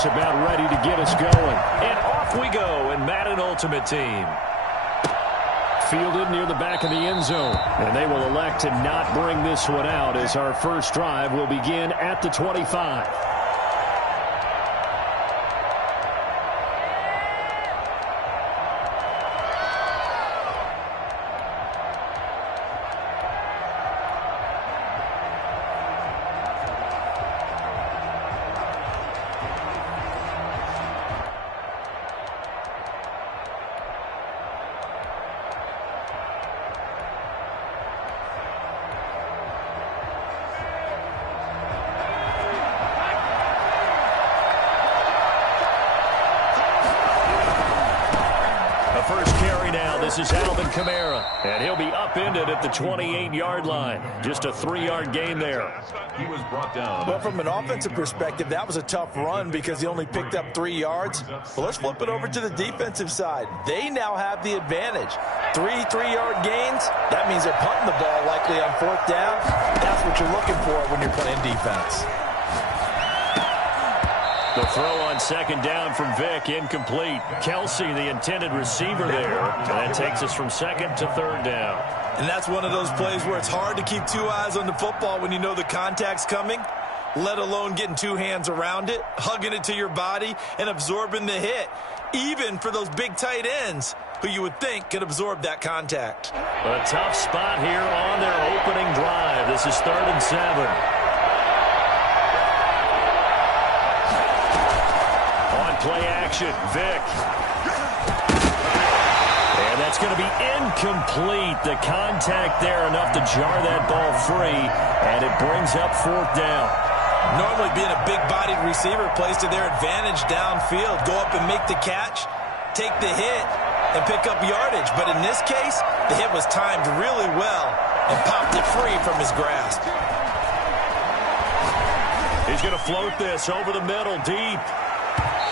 just about ready to get us going. And off we go in Madden Ultimate Team. Fielded near the back of the end zone. And they will elect to not bring this one out as our first drive will begin at the 25. First carry now. This is Alvin Kamara. And he'll be upended at the 28-yard line. Just a 3-yard gain there. He was brought down. Well, from an offensive perspective, that was a tough run because he only picked up 3 yards. Well, let's flip it over to the defensive side. They now have the advantage. 3-3-yard gains, that means they're punting the ball likely on 4th down. That's what you're looking for when you're playing defense. The throw on 2nd down from Vick, incomplete. Kelsey, the intended receiver there. And that takes us from 2nd to 3rd down. And that's one of those plays where it's hard to keep 2 eyes on the football when you know the contact's coming, let alone getting 2 hands around it, hugging it to your body, and absorbing the hit, even for those big tight ends who you would think could absorb that contact. A tough spot here on their opening drive. This is 3rd and 7. Play action, Vick. And that's going to be incomplete. The contact there enough to jar that ball free, and it brings up 4th down. Normally being a big-bodied receiver plays to their advantage downfield. Go up and make the catch, take the hit, and pick up yardage. But in this case, the hit was timed really well and popped it free from his grasp. He's going to float this over the middle, deep.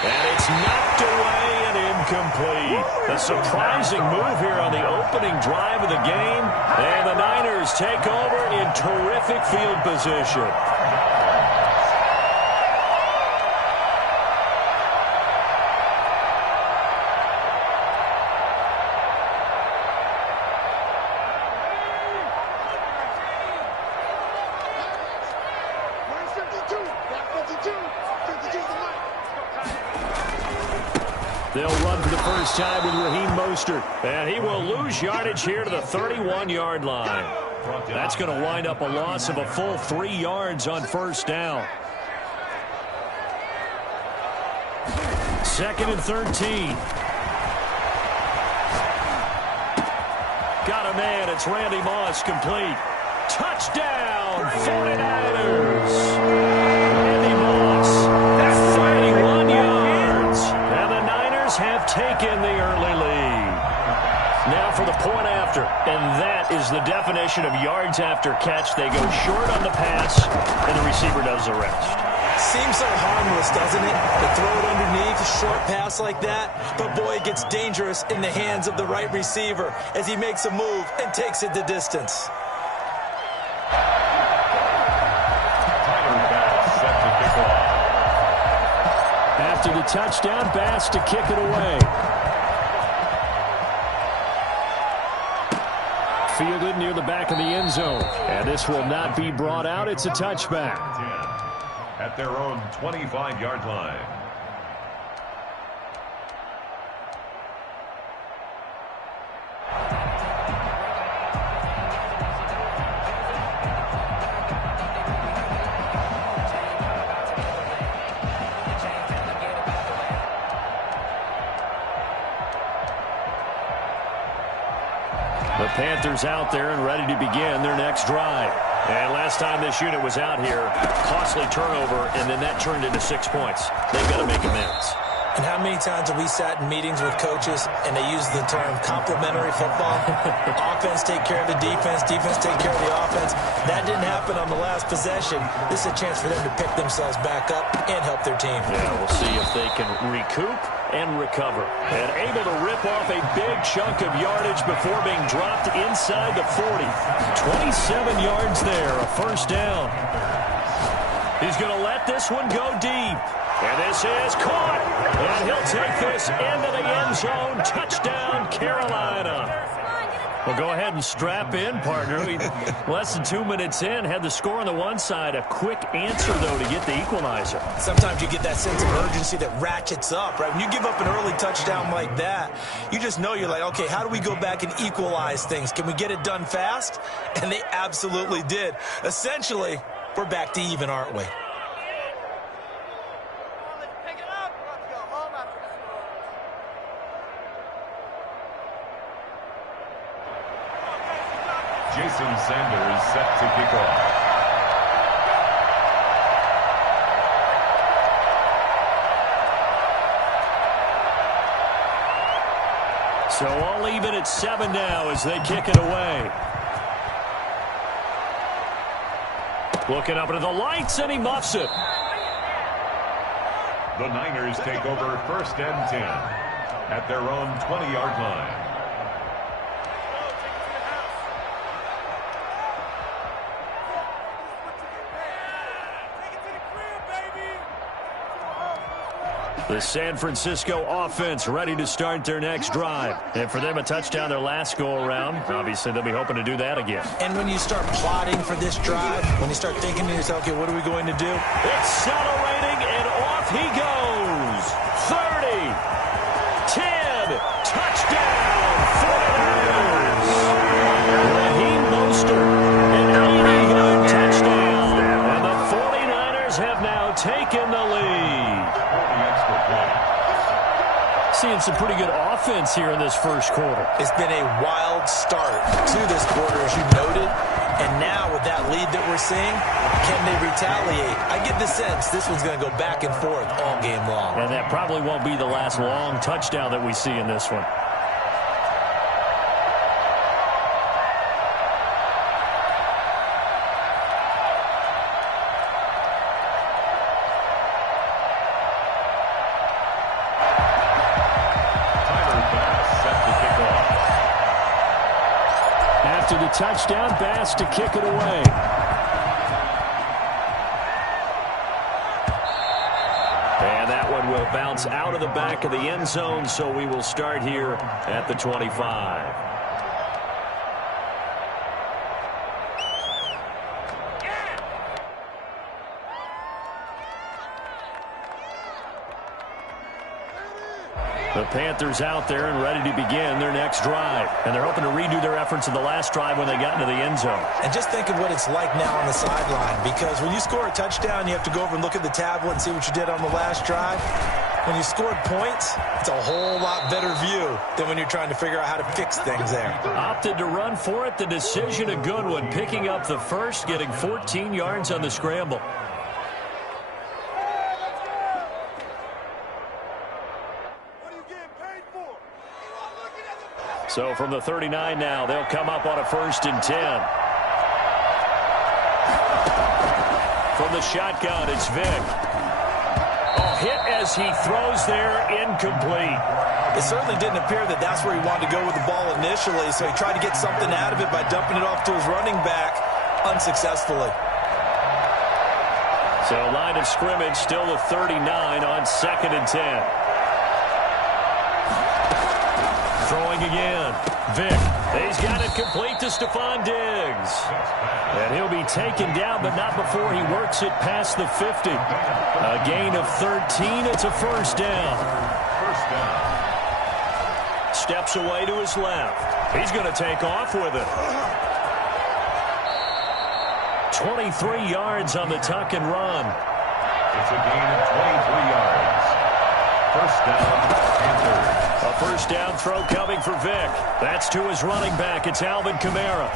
And it's knocked away and incomplete. A surprising move here on the opening drive of the game. And the Niners take over in terrific field position. They'll run for the first time with Raheem Mostert. And he will lose yardage here to the 31-yard line. That's going to wind up a loss of a full 3 yards on 1st down. 2nd and 13. Got a man. It's Randy Moss, complete. Touchdown, 49ers. Randy Moss, 31 yards. And the Niners have taken the early lead. Now for the point after. And that is the definition of yards after catch. They go short on the pass, and the receiver does the rest. Seems so harmless, doesn't it? To throw it underneath, a short pass like that. But, boy, it gets dangerous in the hands of the right receiver as he makes a move and takes it the distance. After the touchdown, Bass to kick it away. Fielded near the back of the end zone. And this will not be brought out. It's a touchback. At their own 25-yard line. The Panthers out there and ready to begin their next drive. And last time this unit was out here, costly turnover, and then that turned into 6 points. They've got to make amends. And how many times have we sat in meetings with coaches and they use the term complementary football? Offense take care of the defense, defense take care of the offense. That didn't happen on the last possession. This is a chance for them to pick themselves back up and help their team. Yeah, we'll see if they can recoup and recover. And able to rip off a big chunk of yardage before being dropped inside the 40. 27 yards there, a first down. He's going to let this one go deep. And this is caught. And he'll take this into the end zone. Touchdown, Carolina. Well, go ahead and strap in, partner. Less than 2 minutes in, had the score on the one side. A quick answer, though, to get the equalizer. Sometimes you get that sense of urgency that ratchets up, right? When you give up an early touchdown like that, you just know you're like, okay, how do we go back and equalize things? Can we get it done fast? And they absolutely did. Essentially, we're back to even, aren't we? Jason Sanders set to kick off. So all even at 7 now as they kick it away. Looking up into the lights, and he muffs it. The Niners take over 1st and 10 at their own 20-yard line. The San Francisco offense ready to start their next drive. And for them, a touchdown their last go-around. Obviously, they'll be hoping to do that again. And when you start plotting for this drive, when you start thinking to yourself, okay, what are we going to do? Accelerating, and off he goes. 30, 10, touchdown, 49ers. Raheem Mostert, an 80-yard touchdown. And the 49ers have now taken the lead. Seeing some pretty good offense here in this first quarter. It's been a wild start to this quarter, as you noted. And now with that lead that we're seeing, can they retaliate? I get the sense this one's going to go back and forth all game long. And that probably won't be the last long touchdown that we see in this one. After the touchdown, Bass to kick it away. And that one will bounce out of the back of the end zone, so we will start here at the 25. The Panthers out there and ready to begin their next drive. And they're hoping to redo their efforts in the last drive when they got into the end zone. And just think of what it's like now on the sideline, because when you score a touchdown, you have to go over and look at the tablet and see what you did on the last drive. When you scored points, it's a whole lot better view than when you're trying to figure out how to fix things there. Opted to run for it. The decision a good one. Picking up the first, getting 14 yards on the scramble. So from the 39 now, they'll come up on a 1st and 10. From the shotgun, it's Vick. Hit as he throws there, incomplete. It certainly didn't appear that that's where he wanted to go with the ball initially, so he tried to get something out of it by dumping it off to his running back unsuccessfully. So line of scrimmage still the 39 on 2nd and 10. Throwing again. Vick. He's got it complete to Stephon Diggs. And he'll be taken down, but not before he works it past the 50. A gain of 13. It's a 1st down. Steps away to his left. He's going to take off with it. 23 yards on the tuck and run. It's a gain of 23 yards. 1st down, Panthers. A 1st down throw coming for Vick. That's to his running back. It's Alvin Kamara.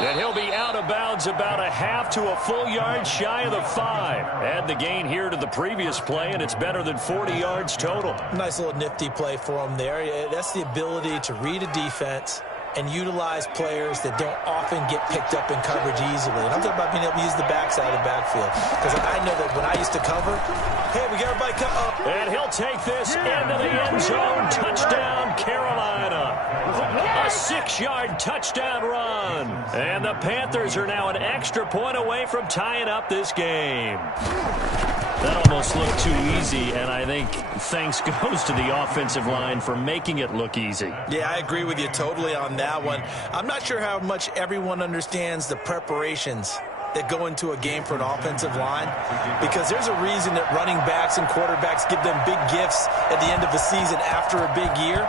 And he'll be out of bounds about a half to a full yard shy of the 5. Add the gain here to the previous play, and it's better than 40 yards total. Nice little nifty play for him there. That's the ability to read a defense and utilize players that don't often get picked up in coverage easily. And I'm talking about being able to use the backside of the backfield. Because I know that when I used to cover, hey, we got everybody come up. And he'll take this into the end zone. Touchdown, Carolina. A 6-yard touchdown run. And the Panthers are now an extra point away from tying up this game. That almost looked too easy, and I think thanks goes to the offensive line for making it look easy. Yeah, I agree with you totally on that one. I'm not sure how much everyone understands the preparations that go into a game for an offensive line, because there's a reason that running backs and quarterbacks give them big gifts at the end of the season after a big year.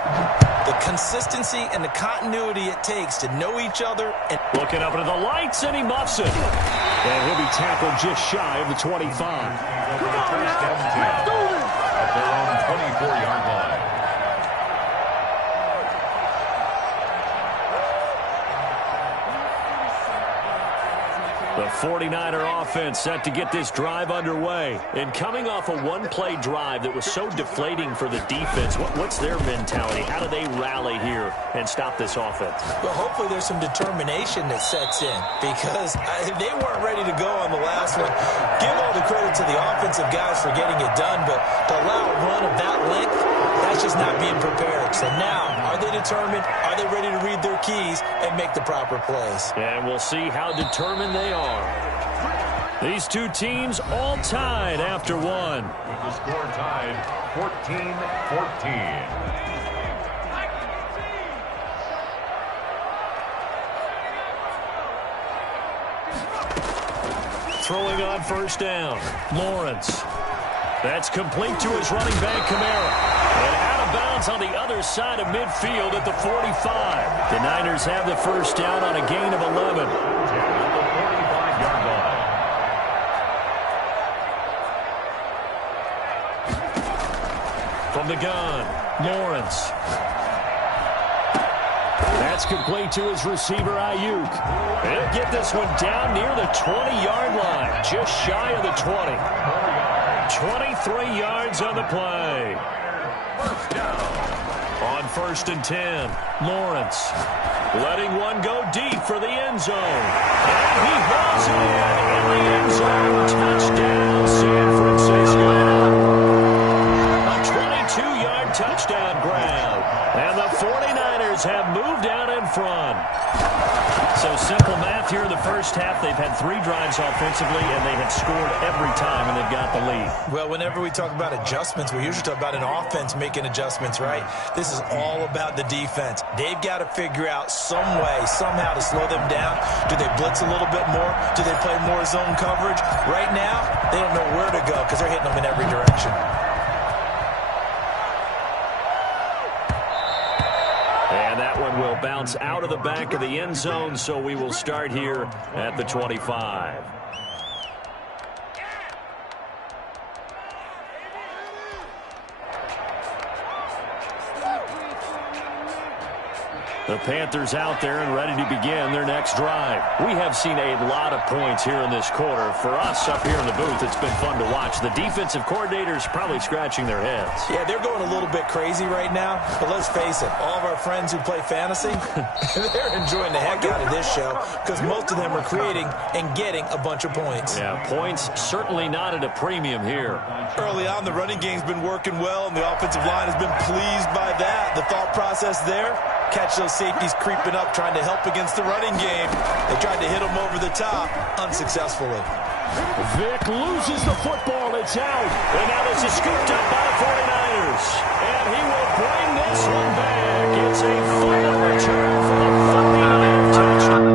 The consistency and the continuity it takes to know each other. And looking up into the lights, and he muffs it. And he'll be tackled just shy of the 25. Come on, now. Do it. At their own 24-yard line. The 49er offense set to get this drive underway. And coming off a one-play drive that was so deflating for the defense, what's their mentality? How do they rally here and stop this offense? Well, hopefully there's some determination that sets in, because they weren't ready to go on the last one. Give all the credit to the offensive guys for getting it done, but to allow a run of that length, that's just not being prepared. So now, are they determined? Are they ready to read their keys and make the proper plays? And we'll see how determined they are. These two teams all tied after one. With the score tied 14-14. Throwing on first down, Lawrence. That's complete to his running back, Kamara. And out of bounds on the other side of midfield at the 45. The Niners have the first down on a gain of 11. From the gun, Lawrence. That's complete to his receiver, Ayuk. He'll get this one down near the 20-yard line, just shy of the 20. 23 yards on the play. On 1st and 10, Lawrence letting one go deep for the end zone. And he hauls it in the end zone. Touchdown, San Francisco. A 22-yard touchdown grab. And the 49ers have moved out in front. So simple math here in the first half. They've had 3 drives offensively, and they have scored every time, and they've got the lead. Well, whenever we talk about adjustments, we usually talk about an offense making adjustments, right? This is all about the defense. They've got to figure out some way, somehow to slow them down. Do they blitz a little bit more? Do they play more zone coverage? Right now, they don't know where to go because they're hitting them in every direction. And that one will bounce out of the back of the end zone, so we will start here at the 25. The Panthers out there and ready to begin their next drive. We have seen a lot of points here in this quarter. For us up here in the booth, it's been fun to watch. The defensive coordinators probably scratching their heads. Yeah, they're going a little bit crazy right now, but let's face it, all of our friends who play fantasy, they're enjoying the heck out of this show because most of them are creating and getting a bunch of points. Yeah, points certainly not at a premium here. Early on, the running game's been working well, and the offensive line has been pleased by that. The thought process there, catch those safeties creeping up, trying to help against the running game. They tried to hit them over the top, unsuccessfully. Vic loses the football. It's out. And now this is scooped up by the 49ers. And he will bring this one back. It's a final return for the 49ers touchdown.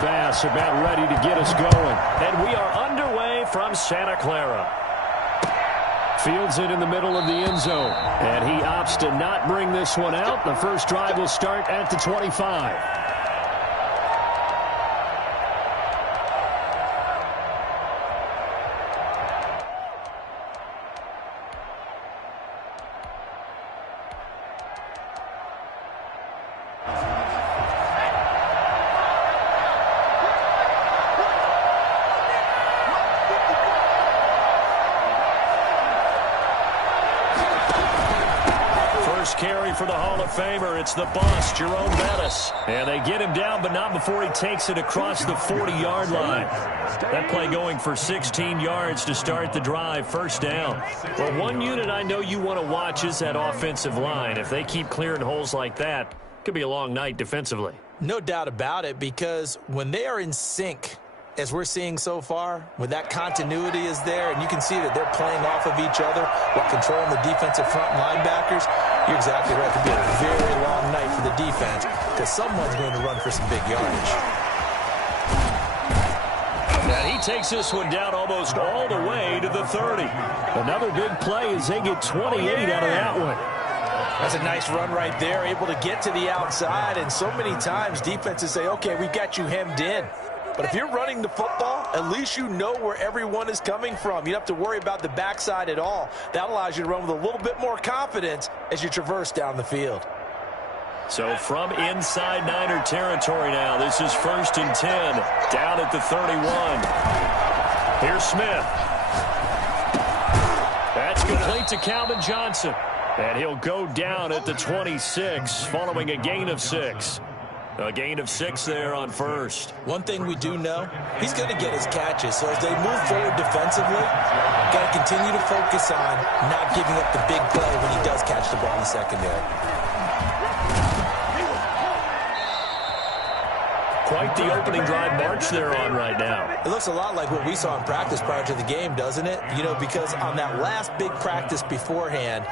Bass about ready to get us going. And we are underway from Santa Clara. Fields it in the middle of the end zone. And he opts to not bring this one out. The first drive will start at the 25. Carry for the Hall of Famer. It's the boss, Jerome Bettis. And they get him down, but not before he takes it across the 40-yard line. That play going for 16 yards to start the drive. First down. Well, one unit I know you want to watch is that offensive line. If they keep clearing holes like that, it could be a long night defensively. No doubt about it, because when they are in sync, as we're seeing so far, when that continuity is there, and you can see that they're playing off of each other while controlling the defensive front linebackers, you're exactly right. It could be a very long night for the defense because someone's going to run for some big yardage. And he takes this one down almost all the way to the 30. Another big play as they get 28 out of that one. That's a nice run right there, able to get to the outside, and so many times defenses say, okay, we've got you hemmed in. But if you're running the football, at least you know where everyone is coming from. You don't have to worry about the backside at all. That allows you to run with a little bit more confidence as you traverse down the field. So from inside Niner territory now, this is 1st and 10, down at the 31. Here's Smith. That's complete to Calvin Johnson. And he'll go down at the 26, following a gain of 6. A gain of 6 there on first. One thing we do know, he's going to get his catches. So as they move forward defensively, got to continue to focus on not giving up the big play when he does catch the ball in the secondary. Quite the opening drive march they're on right now. It looks a lot like what we saw in practice prior to the game, doesn't it? You know, because on that last big practice beforehand,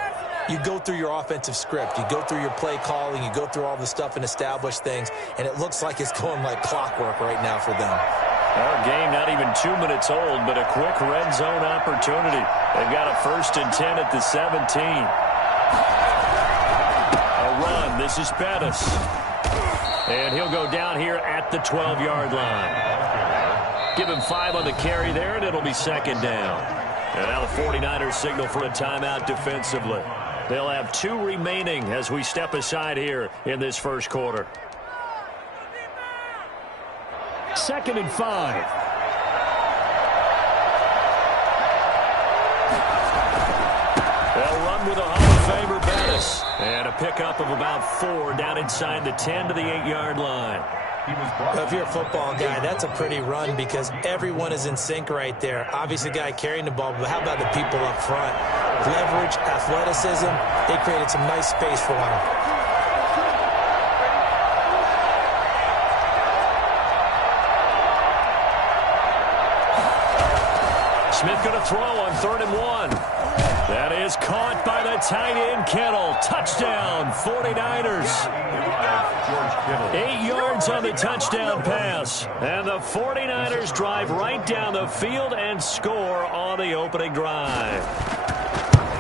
you go through your offensive script. You go through your play calling. You go through all the stuff and establish things. And it looks like it's going like clockwork right now for them. Our game not even 2 minutes old, but a quick red zone opportunity. They've got a 1st and 10 at the 17. A run. This is Bettis. And he'll go down here at the 12-yard line. Give him 5 on the carry there, and it'll be 2nd down. And now the 49ers signal for a timeout defensively. They'll have 2 remaining as we step aside here in this first quarter. 2nd and 5. They'll run with a Hall of Famer, Bettis. And a pickup of about 4 down inside the 10 to the 8-yard line. Well, if you're a football guy, that's a pretty run because everyone is in sync right there. Obviously, the guy carrying the ball, but how about the people up front? Leverage, athleticism, they created some nice space for him. Smith going to throw on 3rd and 1. That is caught by the tight end, Kittle. Touchdown, 49ers. 8 yards on the touchdown pass. And the 49ers drive right down the field and score on the opening drive.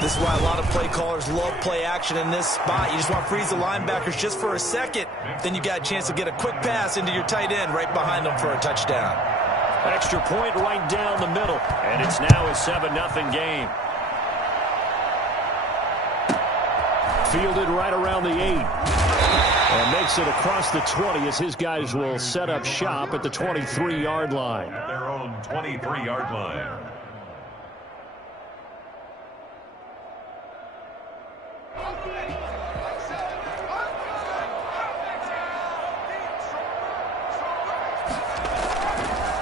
This is why a lot of play callers love play action in this spot. You just want to freeze the linebackers just for a second. Then you got a chance to get a quick pass into your tight end right behind them for a touchdown. Extra point right down the middle. And it's now a 7-0 game. Fielded right around the 8. And makes it across the 20 as his guys will set up shop at the 23-yard line. At their own 23-yard line.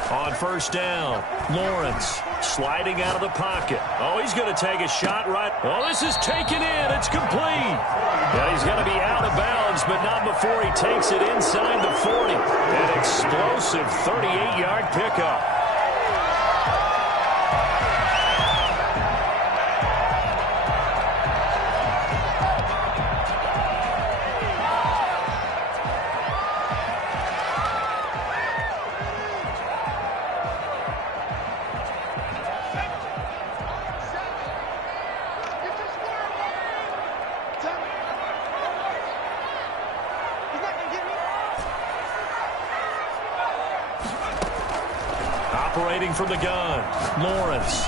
On 1st down, Lawrence sliding out of the pocket. Oh, he's going to take a shot right. Oh, this is taken in. It's complete. Yeah, he's going to be out of bounds, but not before he takes it inside the 40. An explosive 38-yard pickup. Operating from the gun, Lawrence.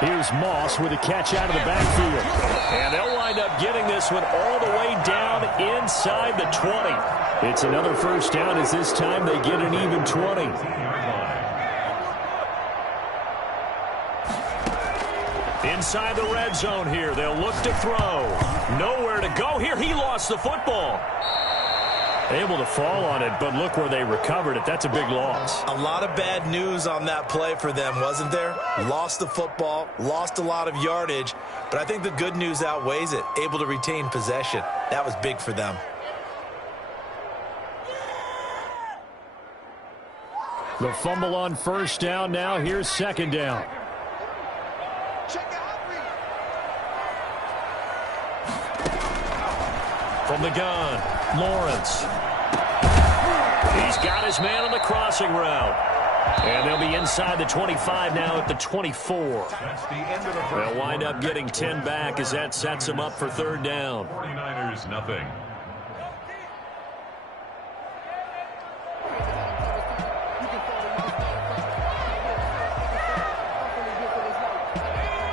Here's Moss with a catch out of the backfield. And they'll wind up getting this one all the way down inside the 20. It's another first down as this time they get an even 20. Inside the red zone here. They'll look to throw. Nowhere to go here. He lost the football. Able to fall on it, but look where they recovered it. That's a big loss. A lot of bad news on that play for them, wasn't there? Lost the football, lost a lot of yardage, but I think the good news outweighs it. Able to retain possession. That was big for them. The fumble on first down now. Here's second down. From the gun, Lawrence. He's got his man on the crossing route. And they'll be inside the 25 now at the 24. That's the end of the first. They'll wind up getting 10 back as that sets them up for third down. 49ers, nothing.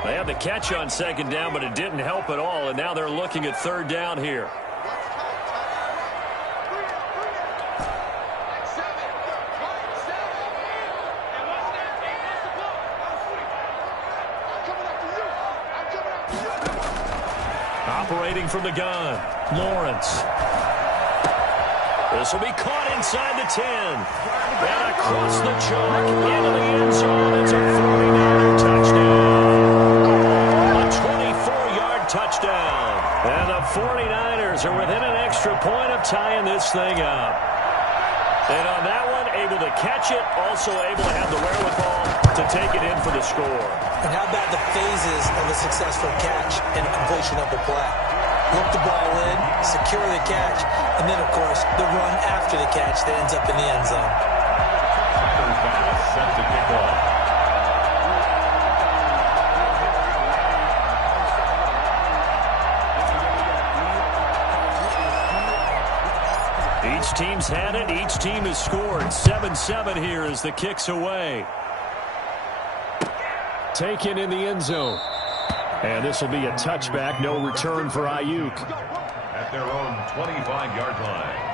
They had the catch on second down, but it didn't help at all. And now they're looking at third down here. Operating from the gun, Lawrence. This will be caught inside the 10. And across the chalk into the end zone. It's a 49er touchdown. A 24-yard touchdown. And the 49ers are within an extra point of tying this thing up. And on that one, able to catch it, also able to have the wherewithal to take it in for the score. And how about the phases of a successful catch and completion of the play? Look the ball in, secure the catch, and then, of course, the run after the catch that ends up in the end zone. First pass set to kick off. Each team's had it. Each team has scored. 7-7 here as the kick's away. Taken in the end zone. And this will be a touchback. No return for Ayuk. At their own 25-yard line.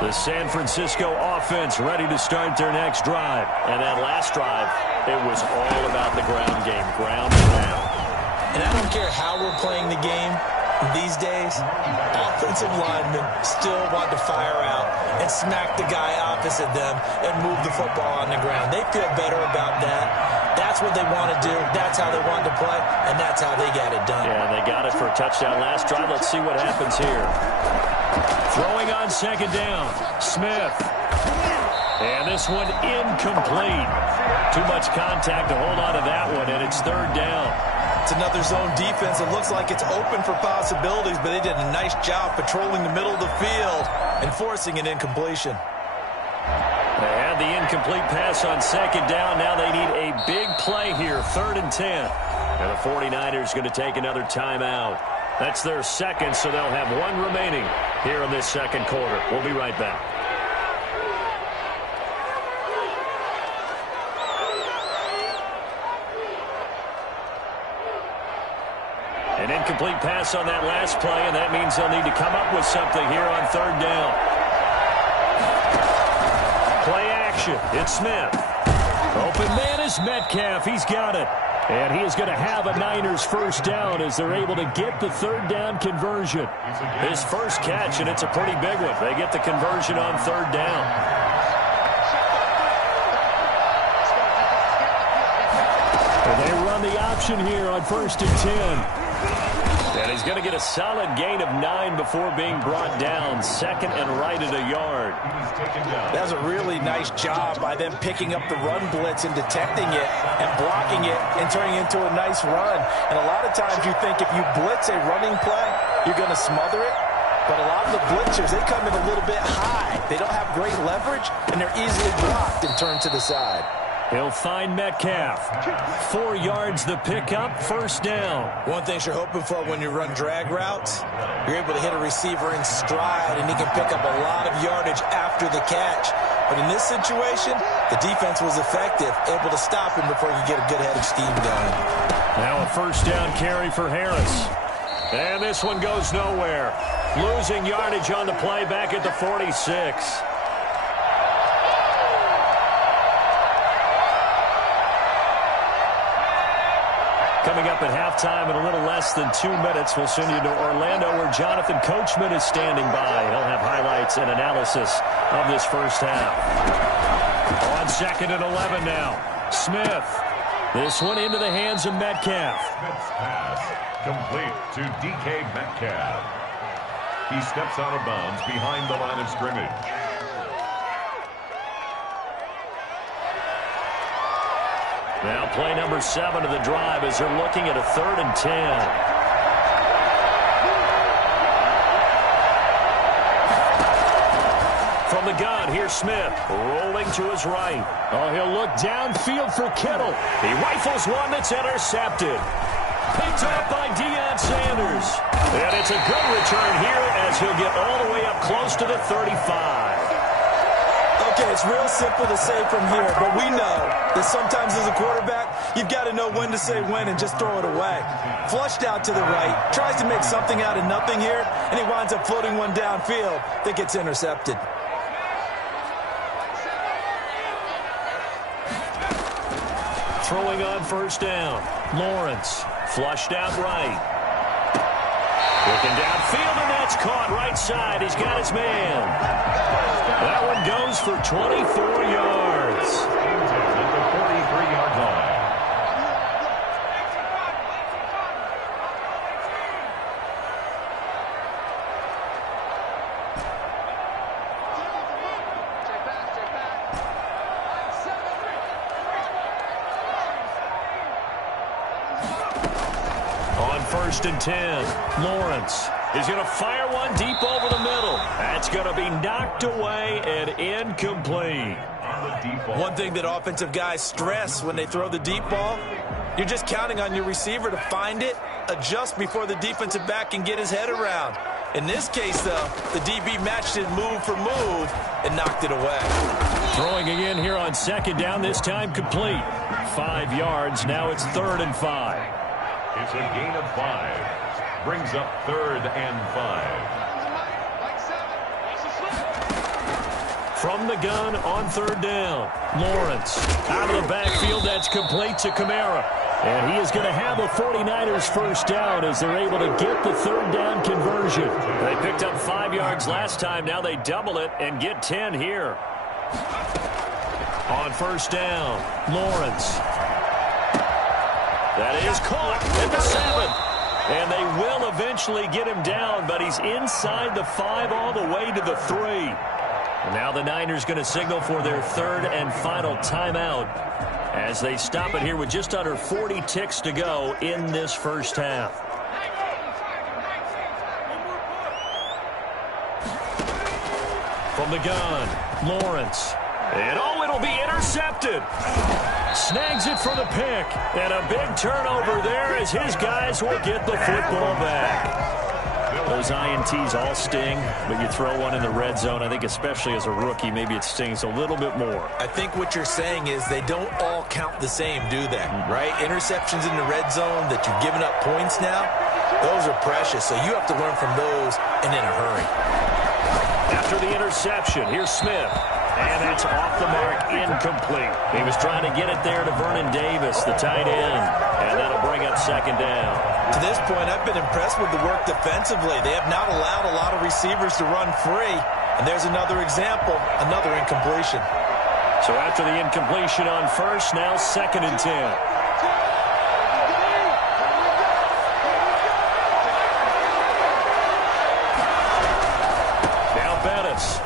The San Francisco offense ready to start their next drive. And that last drive, it was all about the ground game, ground and pound. And I don't care how we're playing the game these days, offensive linemen still want to fire out and smack the guy opposite them and move the football on the ground. They feel better about that. That's what they want to do. That's how they want to play, and that's how they got it done. Yeah, they got it for a touchdown last drive. Let's see what happens here. Throwing on second down, Smith. And this one incomplete. Too much contact to hold on to that one, and it's third down. It's another zone defense. It looks like it's open for possibilities, but they did a nice job patrolling the middle of the field and forcing an incompletion. They had the incomplete pass on second down. Now they need a big play here, 3rd and 10. And the 49ers going to take another timeout. That's their second, so they'll have one remaining here in this second quarter. We'll be right back. An incomplete pass on that last play, and that means they'll need to come up with something here on third down. Play action. It's Smith. Open man is Metcalf. He's got it. And he is going to have a Niners first down as they're able to get the third down conversion. His first catch, and it's a pretty big one. They get the conversion on third down. And they run the option here on 1st and 10. And he's going to get a solid gain of 9 before being brought down. 2nd and right at a yard. That was a really nice job by them picking up the run blitz and detecting it and blocking it and turning it into a nice run. And a lot of times you think if you blitz a running play, you're going to smother it. But a lot of the blitzers, they come in a little bit high. They don't have great leverage, and they're easily blocked and turned to the side. He'll find Metcalf. 4 yards the pickup, first down. One thing you're hoping for when you run drag routes, you're able to hit a receiver in stride, and he can pick up a lot of yardage after the catch. But in this situation, the defense was effective, able to stop him before he could get a good head of steam going. Now a first down carry for Harris. And this one goes nowhere. Losing yardage on the play back at the 46. Coming up at halftime in a little less than 2 minutes, we'll send you to Orlando where Jonathan Coachman is standing by. He'll have highlights and analysis of this first half. On 2nd and 11 now. Smith. This one into the hands of Metcalf. Smith's pass complete to DK Metcalf. He steps out of bounds behind the line of scrimmage. Now play number 7 of the drive as they're looking at a 3rd and 10. From the gun, here's Smith, rolling to his right. Oh, he'll look downfield for Kittle. He rifles one that's intercepted. Picked up by Deion Sanders. And it's a good return here as he'll get all the way up close to the 35. Okay, it's real simple to say from here, but we know that sometimes as a quarterback, you've got to know when to say when and just throw it away. Flushed out to the right, tries to make something out of nothing here, and he winds up floating one downfield that gets intercepted. Throwing on first down. Lawrence, flushed out right. Looking downfield, and that's caught right side. He's got his man. That one goes for 24 yards. At the 43-yard line. On 1st and 10, Lawrence is going to fire one deep over the middle. That's going to be knocked away and incomplete. One thing that offensive guys stress when they throw the deep ball, you're just counting on your receiver to find it, adjust before the defensive back can get his head around. In this case, though, the DB matched it move for move and knocked it away. Throwing again here on 2nd down, this time complete. 5 yards, now it's 3rd and 5. It's a gain of 5. Brings up 3rd and 5. From the gun on 3rd down. Lawrence out of the backfield. That's complete to Kamara. And he is going to have a 49ers first down as they're able to get the 3rd down conversion. They picked up 5 yards last time. Now they double it and get 10 here. On 1st down, Lawrence. That is caught at the 7. And they will eventually get him down, but he's inside the 5 all the way to the 3. And now the Niners going to signal for their 3rd and final timeout as they stop it here with just under 40 ticks to go in this first half. From the gun, Lawrence. And it'll be intercepted. Snags it for the pick. And a big turnover there as his guys will get the football back. Those INTs all sting, but you throw one in the red zone, I think especially as a rookie, maybe it stings a little bit more. I think what you're saying is they don't all count the same, do they? Right? Interceptions in the red zone that you've given up points now, those are precious, so you have to learn from those and in a hurry. After the interception, here's Smith. And that's off the mark, incomplete. He was trying to get it there to Vernon Davis, the tight end. And that'll bring up 2nd down. To this point, I've been impressed with the work defensively. They have not allowed a lot of receivers to run free. And there's another example, another incompletion. So after the incompletion on 1st, now 2nd and 10. Now Bettis.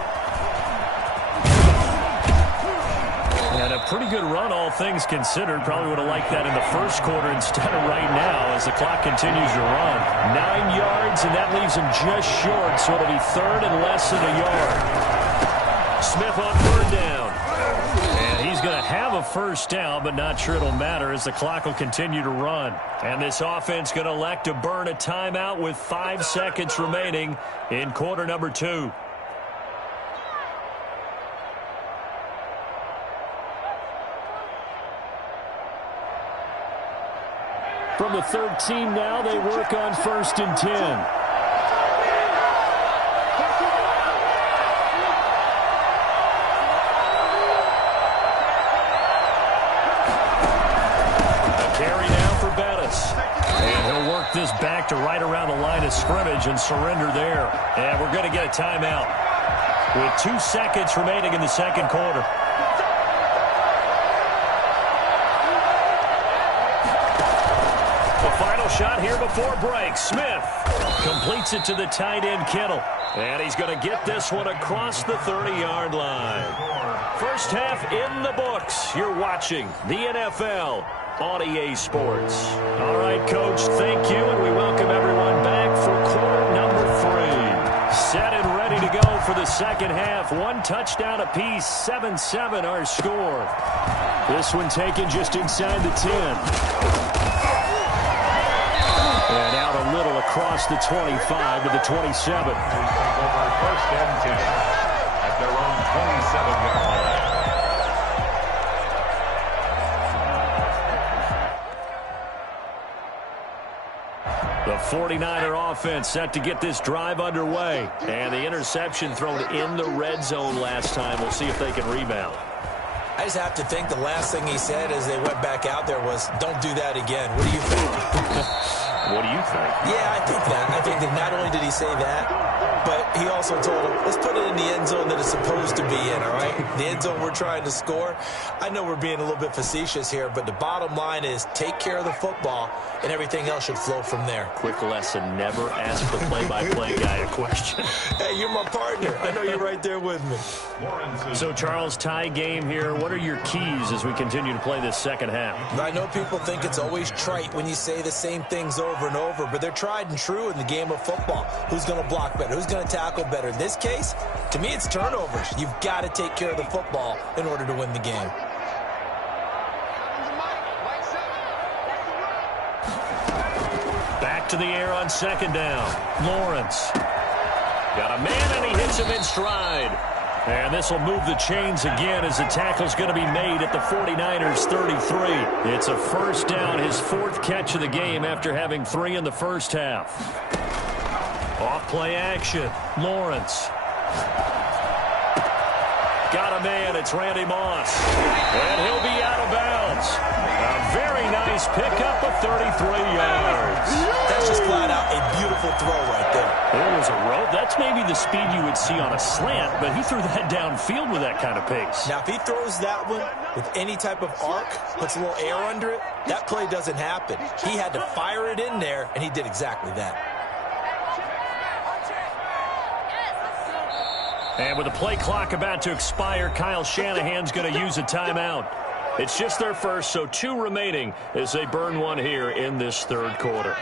And a pretty good run, all things considered. Probably would have liked that in the first quarter instead of right now as the clock continues to run. 9 yards, and that leaves him just short, so it'll be third and less than a yard. Smith on third down. And he's going to have a first down, but not sure it'll matter as the clock will continue to run. And this offense going to elect to burn a timeout with 5 seconds remaining in quarter number 2. From the 13 now, they work on 1st and 10. Carry now for Bettis. And he'll work this back to right around the line of scrimmage and surrender there. And we're going to get a timeout with 2 seconds remaining in the second quarter. The final shot here before break. Smith completes it to the tight end, Kittle. And he's going to get this one across the 30-yard line. First half in the books. You're watching the NFL on EA Sports. All right, Coach, thank you, and we welcome everyone back for quarter number 3. Set and ready to go for the second half. 1 touchdown apiece, 7-7 our score. This one taken just inside the 10. And out a little across the 25 to the 27. Over 1st and 10 at their own 27-yard line. The 49er offense set to get this drive underway. And the interception thrown in the red zone last time. We'll see if they can rebound. I just have to think the last thing he said as they went back out there was, don't do that again. What do you think? What do you think? Yeah, I think that. I think that not only did he say that, but he also told him, let's put it in the end zone that it's supposed to be in, all right? The end zone we're trying to score. I know we're being a little bit facetious here, but the bottom line is take care of the football, and everything else should flow from there. Quick lesson, never ask the play-by-play guy a question. Hey, you're my partner. I know you're right there with me. So, Charles, tie game here. What are your keys as we continue to play this second half? I know people think it's always trite when you say the same things over and over, but they're tried and true in the game of football. Who's going to block better? Who's going to tackle better? In this case, to me, it's turnovers. You've got to take care of the football in order to win the game. Back to the air on second down. Lawrence. Got a man, and he hits him in stride. And this will move the chains again as the tackle's going to be made at the 49ers 33. It's a first down, his 4th catch of the game after having 3 in the first half. Off play action. Lawrence. Got a man. It's Randy Moss. And he'll be out of bounds. A very nice pickup of 33 yards. That's just flat out a beautiful throw right there. There was a rope. That's maybe the speed you would see on a slant, but he threw that downfield with that kind of pace. Now, if he throws that one with any type of arc, puts a little air under it, that play doesn't happen. He had to fire it in there, and he did exactly that. And with the play clock about to expire, Kyle Shanahan's going to use a timeout. It's just their first, so 2 remaining as they burn one here in this third quarter.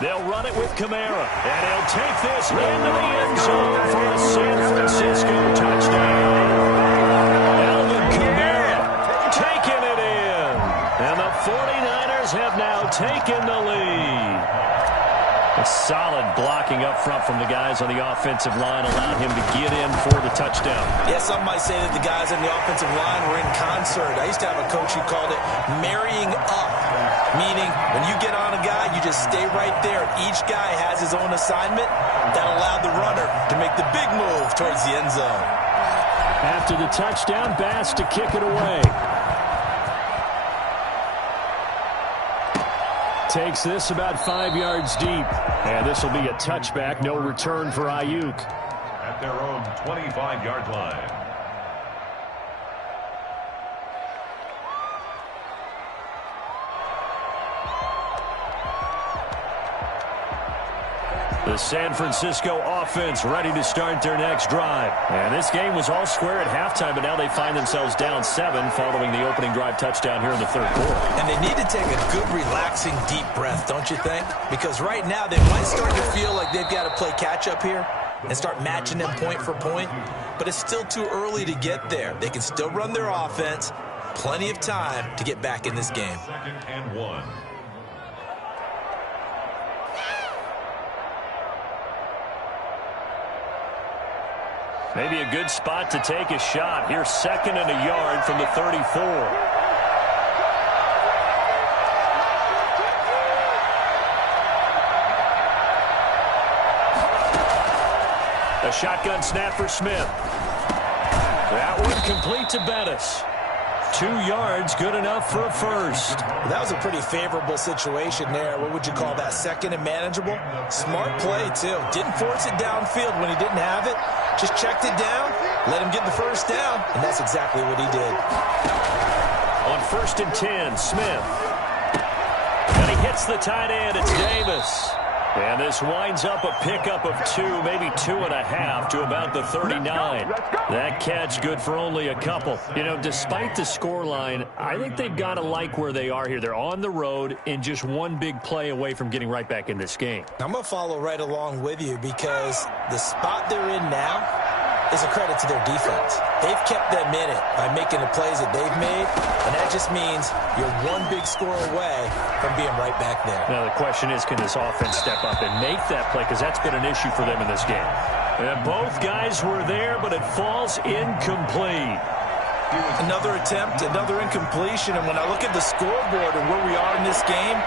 They'll run it with Kamara, and he'll take this into the end zone for a San Francisco touchdown. Alvin Kamara taking it in, and the 49ers have now taken the lead. A solid blocking up front from the guys on the offensive line allowed him to get in for the touchdown. Yeah, some might say that the guys on the offensive line were in concert. I used to have a coach who called it marrying up, meaning when you get on a guy, you just stay right there. Each guy has his own assignment that allowed the runner to make the big move towards the end zone. After the touchdown, Bass to kick it away. Takes this about 5 yards deep. And this will be a touchback. No return for Ayuk. At their own 25-yard line. The San Francisco offense ready to start their next drive. And this game was all square at halftime, but now they find themselves down 7 following the opening drive touchdown here in the third quarter. And they need to take a good, relaxing, deep breath, don't you think? Because right now they might start to feel like they've got to play catch-up here and start matching them point for point. But it's still too early to get there. They can still run their offense. Plenty of time to get back in this game. 2nd and 1. Maybe a good spot to take a shot. Here's 2nd and a yard from the 34. A shotgun snap for Smith. That one complete to Bettis. 2 yards, good enough for a first. That was a pretty favorable situation there. What would you call that? 2nd and manageable? Smart play, too. Didn't force it downfield when he didn't have it. Just checked it down, let him get the first down, and that's exactly what he did. On 1st and 10, Smith. And he hits the tight end. It's Davis. And this winds up a pickup of 2, maybe 2.5 to about the 39. That catch good for only a couple. You know, despite the scoreline, I think they've got to like where they are here. They're on the road and just one big play away from getting right back in this game. I'm going to follow right along with you because the spot they're in now is a credit to their defense. They've kept them in it by making the plays that they've made, and that just means you're one big score away from being right back there. Now the question is, can this offense step up and make that play? Because that's been an issue for them in this game. And both guys were there, but it falls incomplete. Another attempt, another incompletion, and when I look at the scoreboard and where we are in this game,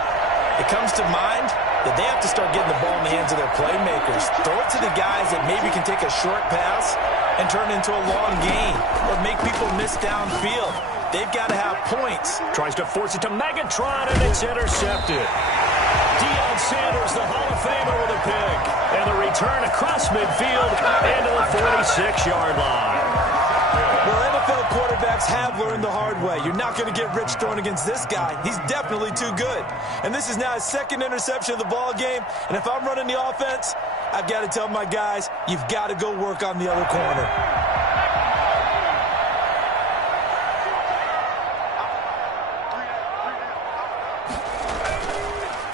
it comes to mind that they have to start getting the ball in the hands of their playmakers. Throw it to the guys that maybe can take a short pass and turn it into a long gain or make people miss downfield. They've got to have points. Tries to force it to Megatron, and it's intercepted. Deion Sanders, the Hall of Famer, with a pick. And the return across midfield into the 46-yard line. Well, NFL quarterbacks have learned the hard way. You're not going to get rich throwing against this guy. He's definitely too good. And this is now his 2nd interception of the ball game. And if I'm running the offense, I've got to tell my guys, you've got to go work on the other corner.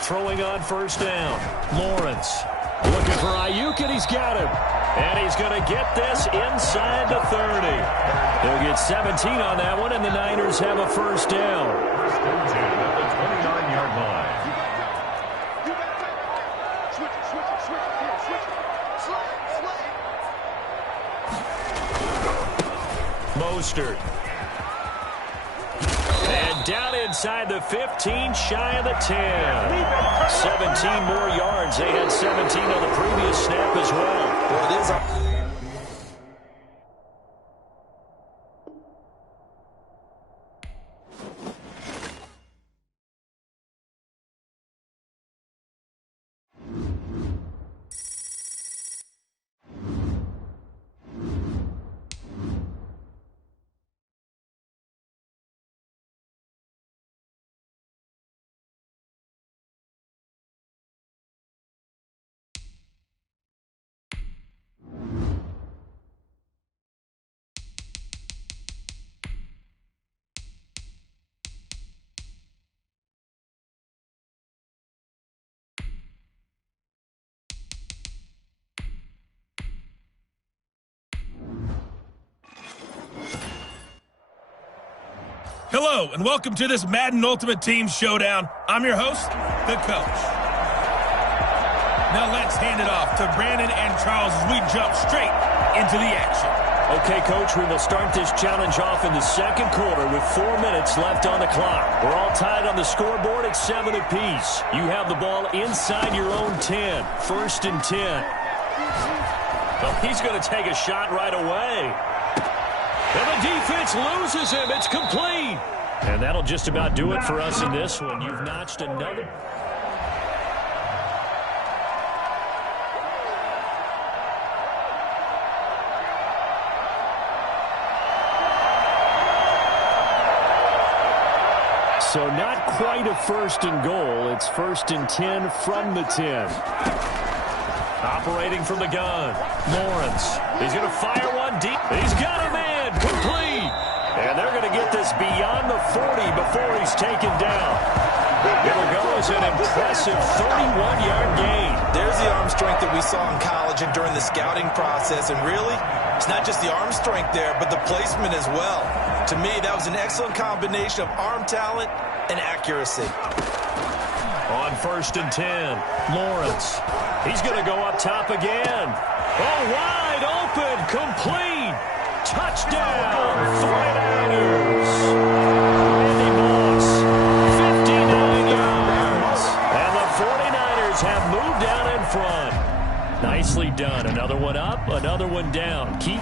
Throwing on 1st down. Lawrence looking for Ayuk, and he's got him. And he's going to get this inside the 30. They'll get 17 on that one, and the Niners have a 1st down. 1st and 10 at the 29-yard line. Mostert. And down inside the 15, shy of the 10. 17 more yards. They had 17 on the previous snap as well. Well, it is a Hello, and welcome to this Madden Ultimate Team Showdown. I'm your host, the coach. Now let's hand it off to Brandon and Charles as we jump straight into the action. Okay, Coach, we will start this challenge off in the 2nd quarter with 4 minutes left on the clock. We're all tied on the scoreboard at 7 apiece. You have the ball inside your own 10. 1st and 10. Well, he's going to take a shot right away. And the defense loses him. It's complete. And that'll just about do it for us in this one. You've notched another. So not quite a 1st and goal. It's 1st and 10 from the 10. Operating from the gun. Lawrence. He's going to fire one deep. He's got a man. Complete. And they're going to get this beyond the 40 before he's taken down. It'll go as an impressive 31-yard gain. There's the arm strength that we saw in college and during the scouting process. And really, it's not just the arm strength there, but the placement as well. To me, that was an excellent combination of arm talent and accuracy. On 1st and 10, Lawrence. He's going to go up top again. Oh, wide open, complete. Touchdown, 49ers. Randy Moss, 59 yards. And the 49ers have moved down in front. Nicely done. Another one up, another one down. Keep.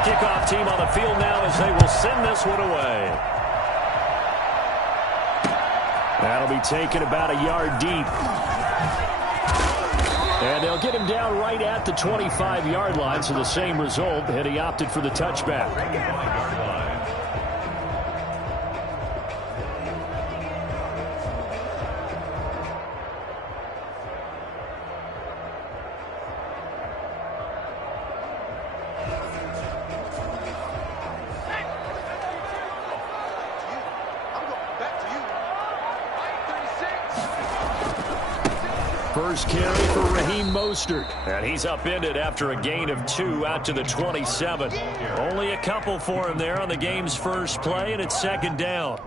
Kickoff team on the field now as they will send this one away. That'll be taken about a yard deep. And they'll get him down right at the 25-yard line, so the same result, and he opted for the touchback. First carry for Raheem Mostert. And he's upended after a gain of 2 out to the 27. Only a couple for him there on the game's first play, and it's second down.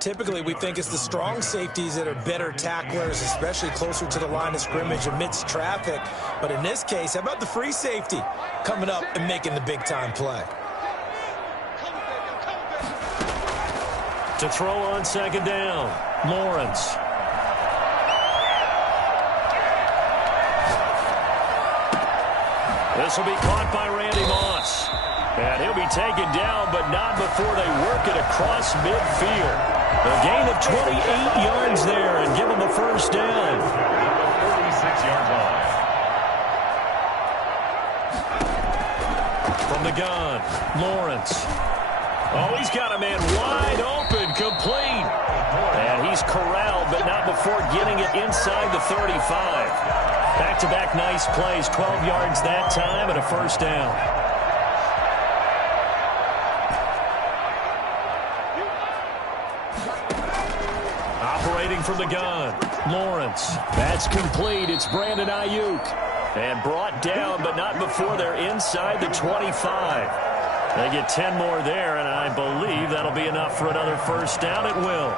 Typically, we think it's the strong safeties that are better tacklers, especially closer to the line of scrimmage amidst traffic. But in this case, how about the free safety coming up and making the big-time play? To throw on second down, Lawrence. This will be caught by Randy Moss. And he'll be taken down, but not before they work it across midfield. A gain of 28 yards there and give him a first down. 46-yard line. From the gun, Lawrence. Oh, he's got a man wide open, complete. And he's corralled, but not before getting it inside the 35. Back-to-back nice plays, 12 yards that time and a first down. Operating from the gun, Lawrence. That's complete. It's Brandon Ayuk. And brought down, but not before they're inside the 25. They get 10 more there, and I believe that'll be enough for another first down. It will.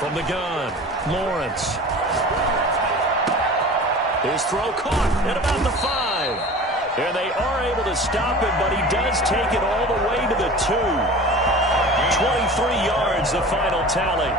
From the gun, Lawrence. His throw caught at about the 5. And they are able to stop it, but he does take it all the way to the 2. 23 yards, the final tally.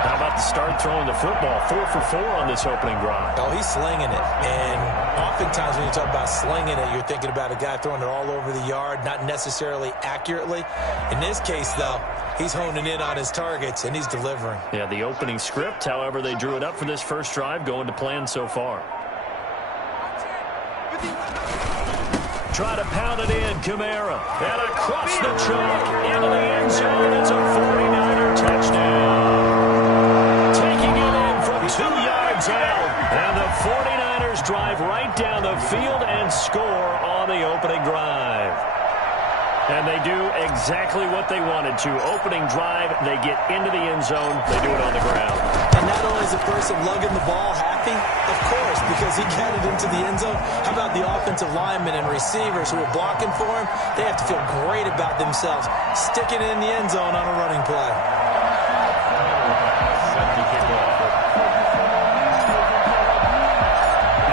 How about the start throwing the football? 4 for 4 on this opening drive. Oh, he's slinging it. And oftentimes when you talk about slinging it, you're thinking about a guy throwing it all over the yard, not necessarily accurately. In this case, though, he's honing in on his targets, and he's delivering. Yeah, the opening script, however they drew it up for this first drive, going to plan so far. Try to pound it in, Kamara. And across the chalk, into the end zone. It's a 49er touchdown. Taking it in from 2 yards out. And the 49ers drive right down the field and score on the opening drive. And they do exactly what they wanted to. Opening drive, they get into the end zone. They do it on the ground. And not only is the person lugging the ball happy, of course, because he got it into the end zone. How about the offensive linemen and receivers who are blocking for him? They have to feel great about themselves, sticking it in the end zone on a running play.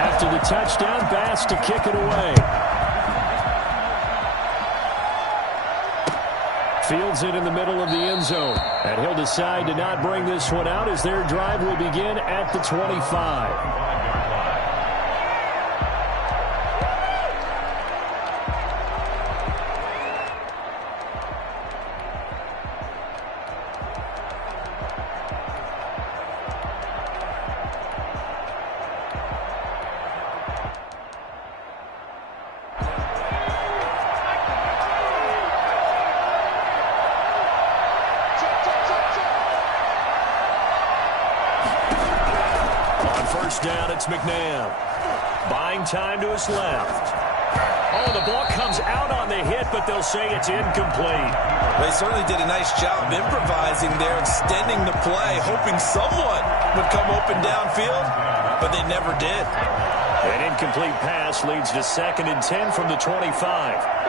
After the touchdown, Bass to kick it away. Fields it in the middle of the end zone. And he'll decide to not bring this one out as their drive will begin at the 25. Down, it's McNabb. Buying time to his left. Oh, the ball comes out on the hit, but they'll say it's incomplete. They certainly did a nice job improvising there, extending the play, hoping someone would come open downfield, but they never did. An incomplete pass leads to 2nd and 10 from the 25.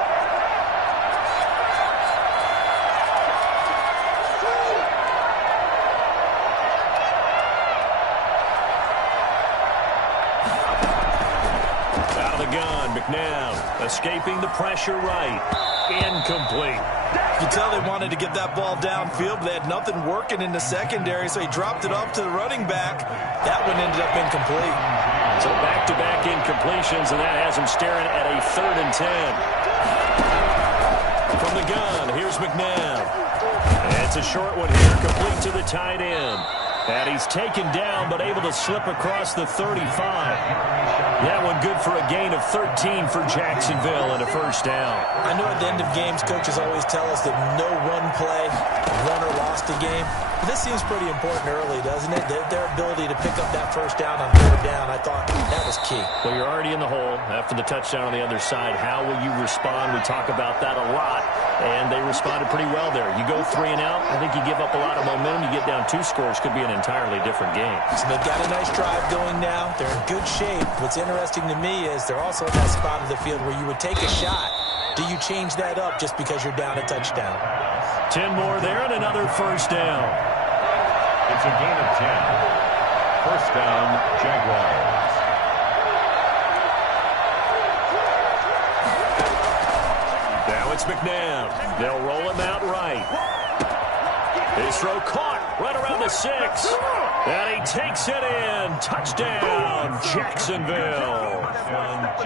McNabb escaping the pressure right. Incomplete. You can tell they wanted to get that ball downfield, but they had nothing working in the secondary, so he dropped it off to the running back. That one ended up incomplete. So back-to-back incompletions, and that has him staring at a 3rd and 10. From the gun, here's McNabb. And it's a short one here, complete to the tight end. And he's taken down, but able to slip across the 35. That one good for a gain of 13 for Jacksonville and a first down. I know at the end of games, coaches always tell us that no one play won or lost a game. This seems pretty important early, doesn't it? Their ability to pick up that first down on third down, I thought that was key. Well, you're already in the hole after the touchdown on the other side. How will you respond? We talk about that a lot, and they responded pretty well there. You go 3 and out, I think you give up a lot of momentum. You get down 2 scores, could be an entirely different game. So they've got a nice drive going now. They're in good shape. What's interesting to me is they're also in that spot of the field where you would take a shot. Do you change that up just because you're down a touchdown? 10 more there and another first down. It's a gain of 10. First down, Jaguars. Now it's McNabb. They'll roll him out right. His throw caught right around the 6. And he takes it in. Touchdown, Jacksonville.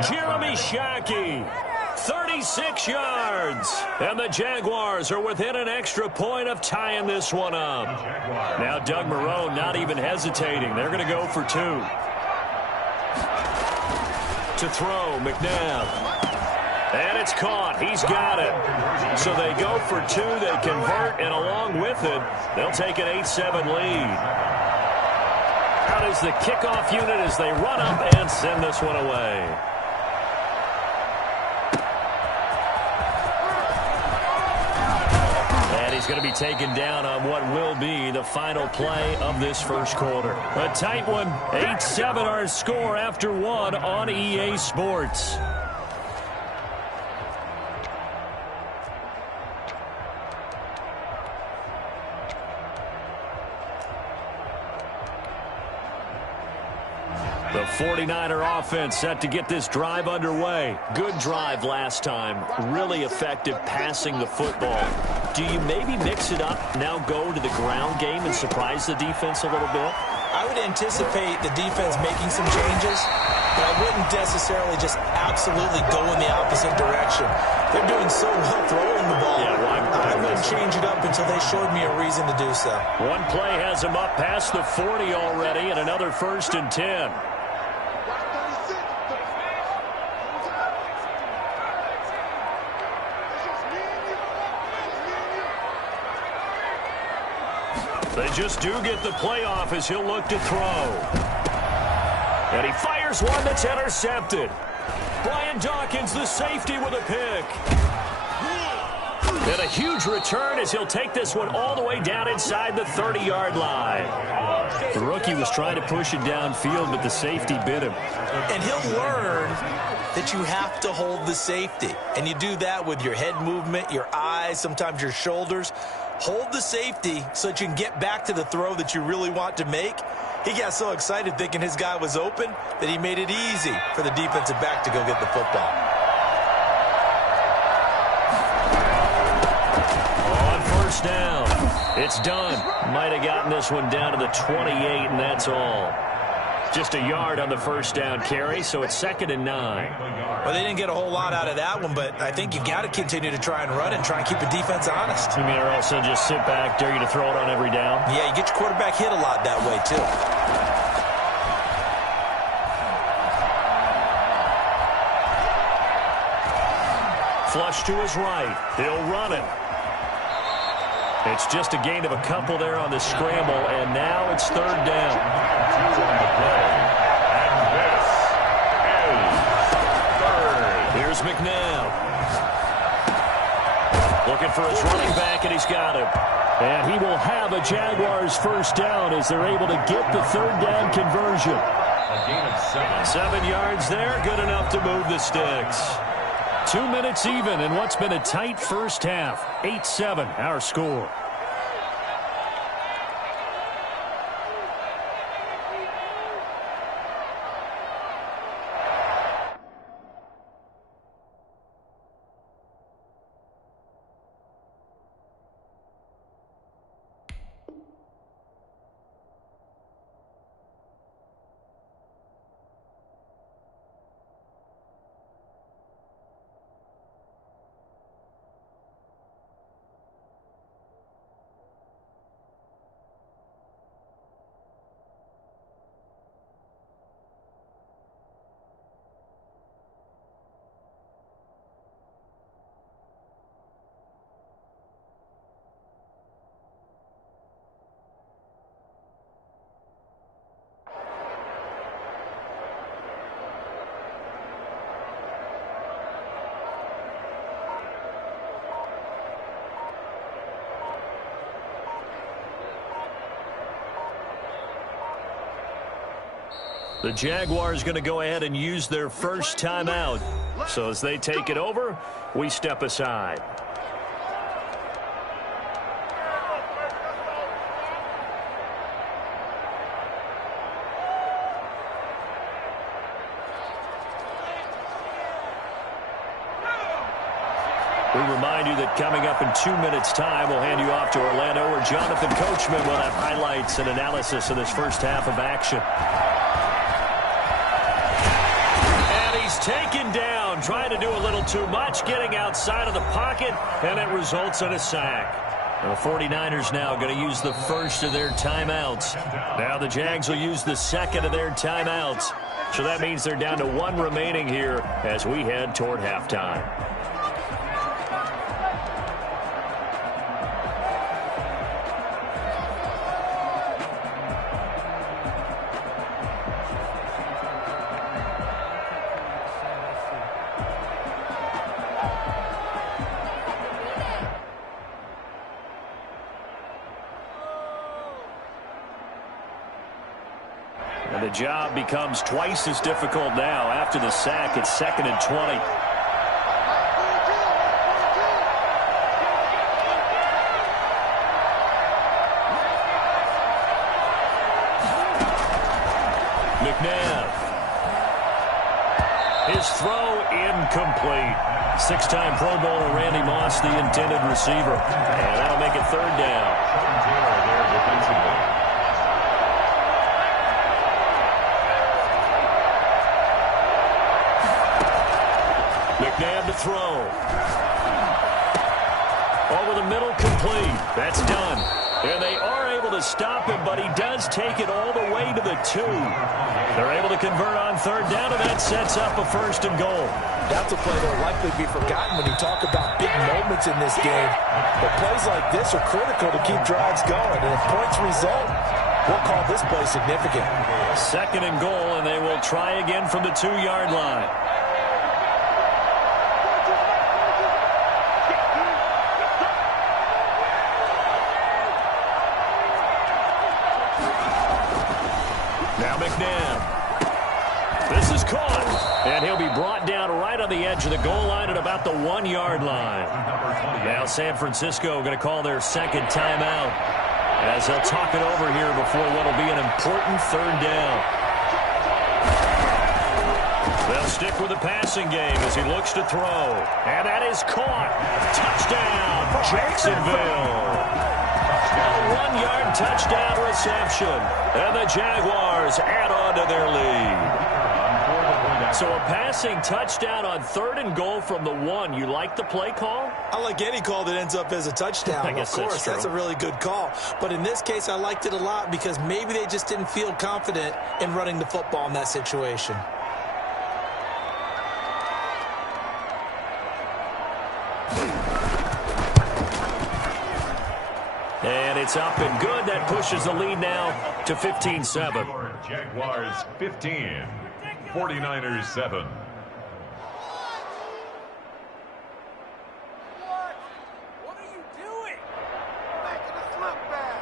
Jeremy Shockey. 36 yards. And the Jaguars are within an extra point of tying this one up. Now Doug Moreau not even hesitating. They're going to go for 2. To throw, McNabb. And it's caught. He's got it. So they go for 2. They convert, and along with it, they'll take an 8-7 lead. Out is the kickoff unit as they run up and send this one away. He's going to be taken down on what will be the final play of this first quarter. A tight one. 8-7 our score after 1 on EA Sports. The 49er offense set to get this drive underway. Good drive last time. Really effective passing the football. Do you maybe mix it up, now go to the ground game and surprise the defense a little bit? I would anticipate the defense making some changes, but I wouldn't necessarily just absolutely go in the opposite direction. They're doing so well throwing the ball. Yeah, I wouldn't change it up until they showed me a reason to do so. One play has them up past the 40 already, and another 1st and 10. They just do get the playoff as he'll look to throw. And he fires one that's intercepted. Brian Dawkins, the safety, with a pick. And a huge return as he'll take this one all the way down inside the 30-yard line. The rookie was trying to push it downfield, but the safety bit him. And he'll learn that you have to hold the safety. And you do that with your head movement, your eyes, sometimes your shoulders. Hold the safety so that you can get back to the throw that you really want to make. He got so excited thinking his guy was open that he made it easy for the defensive back to go get the football. On first down, it's done. Might have gotten this one down to the 28, and that's all. Just a yard on the first down carry, so it's 2nd and 9. Well, they didn't get a whole lot out of that one, but I think you got to continue to try and run and try and keep the defense honest. You mean, or also just sit back, dare you to throw it on every down? Yeah, you get your quarterback hit a lot that way, too. Flush to his right. He'll run it. It's just a gain of a couple there on the scramble, and now it's 3rd down. 2 on the play. And this is 3rd. Here's McNabb. Looking for his running back, and he's got him. And he will have a Jaguars first down as they're able to get the 3rd down conversion. A gain of 7. 7 yards there, good enough to move the sticks. 2 minutes even in what's been a tight first half. 8-7 our score. The Jaguars going to go ahead and use their first timeout. So as they take it over, we step aside. We remind you that coming up in 2 minutes' time, we'll hand you off to Orlando, where Jonathan Coachman will have highlights and analysis of this first half of action. And he's taken down, trying to do a little too much, getting outside of the pocket, and it results in a sack. The 49ers now going to use the first of their timeouts. Now the Jags will use the second of their timeouts. So that means they're down to one remaining here as we head toward halftime. And the job becomes twice as difficult now. After the sack, it's 2nd and 20. McNabb. His throw incomplete. 6-time Pro Bowler Randy Moss, the intended receiver. And that'll make it 3rd down. Taylor there defensively. McNabb to throw. Over the middle, complete. That's done. And they are able to stop him, but he does take it all the way to the 2. They're able to convert on 3rd down, and that sets up a 1st and goal. That's a play that will likely be forgotten when you talk about big moments in this game. But plays like this are critical to keep drives going. And if points result, we'll call this play significant. 2nd and goal, and they will try again from the 2-yard line. Now McNabb. This is caught. And he'll be brought down right on the edge of the goal line at about the 1-yard line. Now San Francisco going to call their 2nd timeout as they'll talk it over here before what will be an important 3rd down. They'll stick with the passing game as he looks to throw. And that is caught. Touchdown, Jacksonville. A 1-yard touchdown reception. And the Jaguars add on to their lead. So a passing touchdown on 3rd and goal from the 1. You like the play call? I like any call that ends up as a touchdown. I guess of course, that's a really good call. But in this case, I liked it a lot because maybe they just didn't feel confident in running the football in that situation. And it's up and good. That pushes the lead now to 15-7. Jaguars 15, 49ers 7. What are you doing? Making a slip back.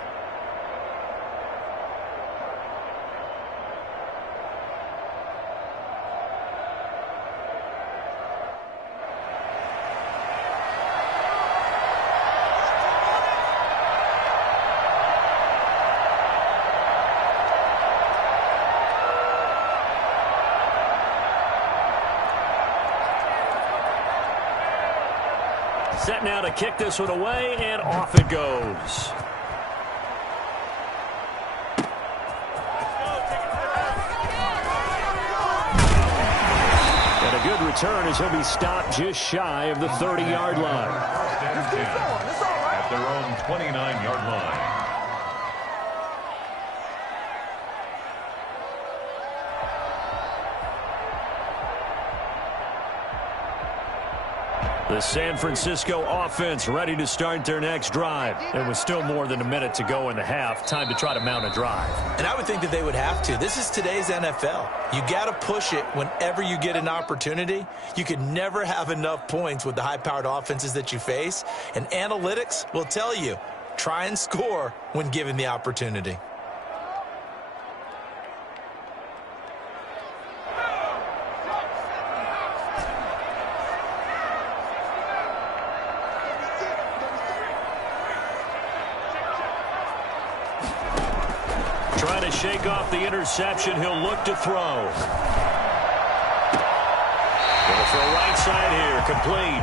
Set now to kick this one away, and off it goes. And a good return as he'll be stopped just shy of the 30-yard line. At their own 29-yard line. The San Francisco offense ready to start their next drive. And with still more than a minute to go in the half, time to try to mount a drive. And I would think that they would have to. This is today's NFL. You got to push it whenever you get an opportunity. You can never have enough points with the high-powered offenses that you face. And analytics will tell you, try and score when given the opportunity. to shake off the interception. He'll look to throw. Going to throw right side here, complete.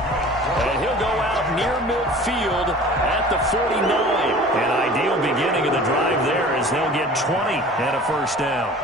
And he'll go out near midfield at the 49. An ideal beginning of the drive there as they'll get 20 and a first down.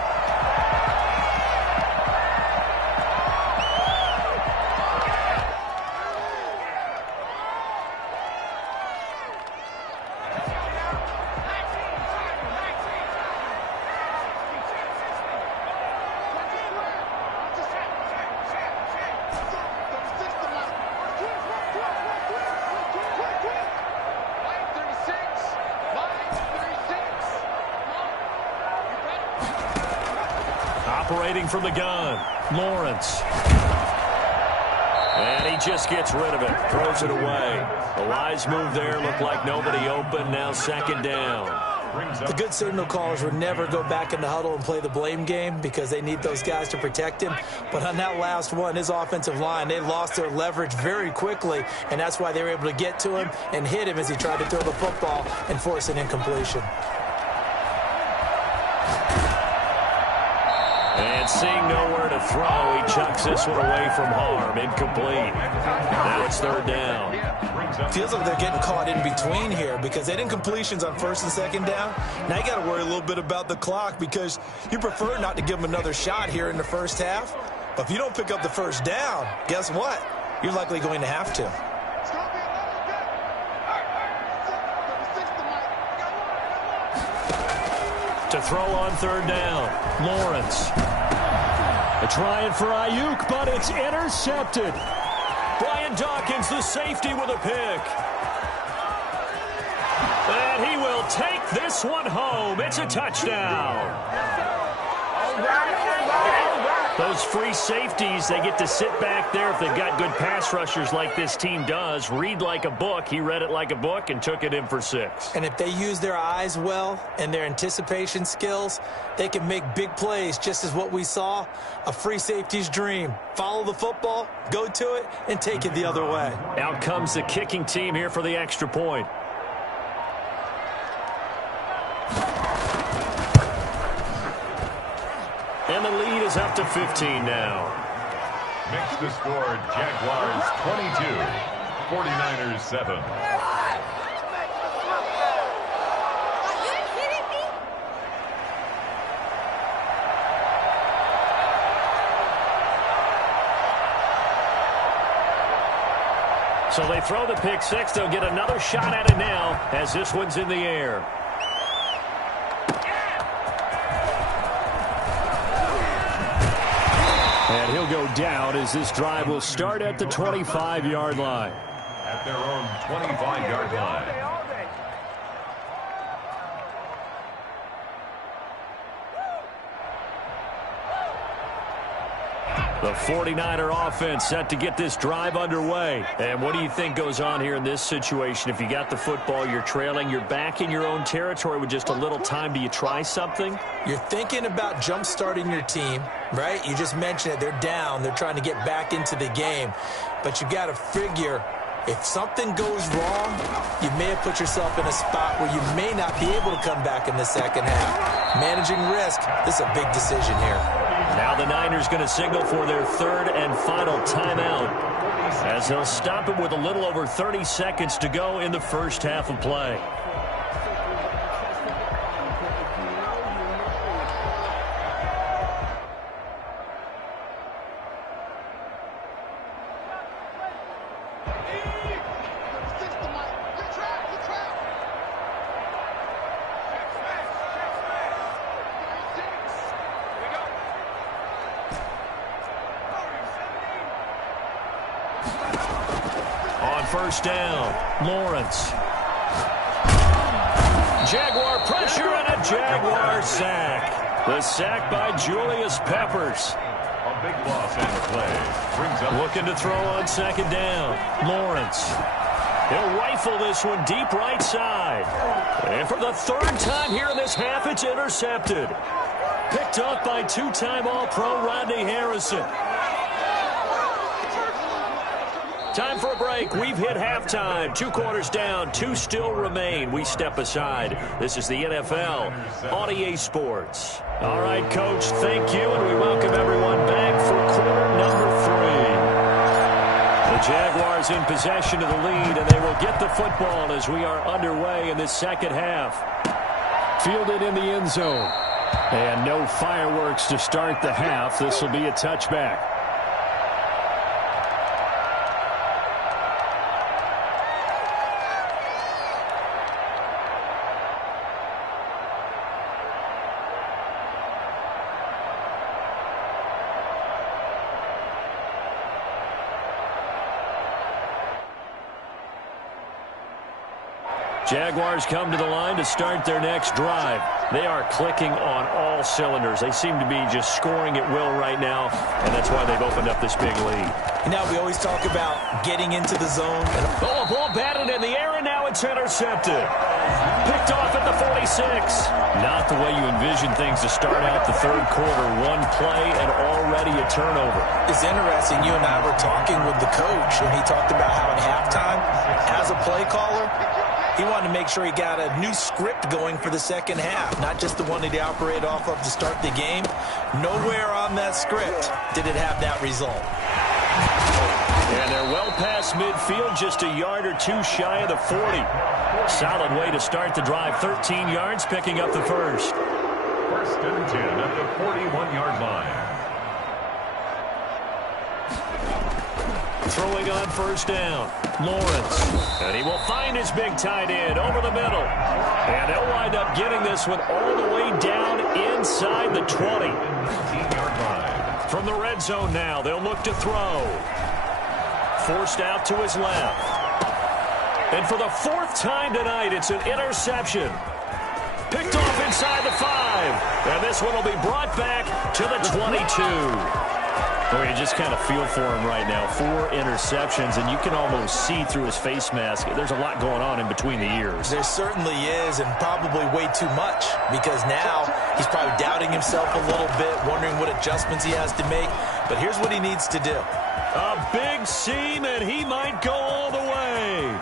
Operating from the gun, Lawrence. And he just gets rid of it, throws it away. The wise move there, looked like nobody open, now second down. The good signal callers would never go back in the huddle and play the blame game because they need those guys to protect him. But on that last one, his offensive line, they lost their leverage very quickly, and that's why they were able to get to him and hit him as he tried to throw the football and force an incompletion. And seeing nowhere to throw, he chucks this one away from harm. Incomplete. Now it's third down. Feels like they're getting caught in between here because they didn't completions on first and second down. Now you got to worry a little bit about the clock because you prefer not to give them another shot here in the first half. But if you don't pick up the first down, guess what? You're likely going to have to. To throw on third down, Lawrence. Trying for Ayuk, but it's intercepted. Brian Dawkins, the safety, with a pick. And he will take this one home. It's a touchdown. Those free safeties, they get to sit back there if they've got good pass rushers like this team does. Read like a book. He read it like a book and took it in for 6. And if they use their eyes well and their anticipation skills, they can make big plays, just as what we saw. A free safety's dream. Follow the football, go to it, and take it the other way. Out comes the kicking team here for the extra point. And the lead is up to 15 now. Makes the score Jaguars 22, 49ers 7. So they throw the pick six. They'll get another shot at it now as this one's in the air. And he'll go down as this drive will start at the 25-yard line. At their own 25-yard line. The 49er offense set to get this drive underway. And what do you think goes on here in this situation? If you got the football, you're trailing, you're back in your own territory with just a little time. Do you try something? You're thinking about jump-starting your team, right? You just mentioned it. They're down. They're trying to get back into the game. But you got to figure, if something goes wrong, you may have put yourself in a spot where you may not be able to come back in the second half. Managing risk, this is a big decision here. Now the Niners going to signal for their third and final timeout as they'll stop it with a little over 30 seconds to go in the first half of play. First down, Lawrence. Jaguar pressure and a Jaguar sack. The sack by Julius Peppers. A big loss in the play. Brings up looking to throw on second down. Lawrence. He'll rifle this one deep right side. And for the third time here in this half, it's intercepted. Picked up by two-time All-Pro Rodney Harrison. Time for a break. break. We've hit halftime. 2 quarters down. 2 still remain. We step aside. This is the NFL on EA Sports. All right, Coach, thank you, and we welcome everyone back for quarter number 3. The Jaguars in possession of the lead, and they will get the football as we are underway in this second half. Fielded in the end zone. And no fireworks to start the half. This will be a touchback. Jaguars come to the line to start their next drive. They are clicking on all cylinders. They seem to be just scoring at will right now, and that's why they've opened up this big lead. Now we always talk about getting into the zone. Oh, a ball batted in the air, and now it's intercepted. Picked off at the 46. Not the way you envision things to start out the third quarter. One play and already a turnover. It's interesting. You and I were talking with the coach, and he talked about how at halftime, as a play caller, he wanted to make sure he got a new script going for the second half, not just the one that he operated off of to start the game. Nowhere on that script did it have that result. And they're well past midfield, just a yard or 2 shy of the 40. Solid way to start the drive. 13 yards, picking up the first. First and 10 at the 41-yard line. Throwing on first down, Lawrence. And he will find his big tight end over the middle. And he'll wind up getting this one all the way down inside the 20. 19-yard line. From the red zone now, they'll look to throw. Forced out to his left. And for the 4th time tonight, it's an interception. Picked off inside the 5. And this one will be brought back to the 22. Boy, you just kind of feel for him right now. 4 interceptions, and you can almost see through his face mask. There's a lot going on in between the ears. There certainly is, and probably way too much, because now he's probably doubting himself a little bit, wondering what adjustments he has to make. But here's what he needs to do. A big seam, and he might go all the way.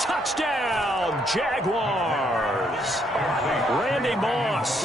Touchdown, Jaguars. Randy Moss.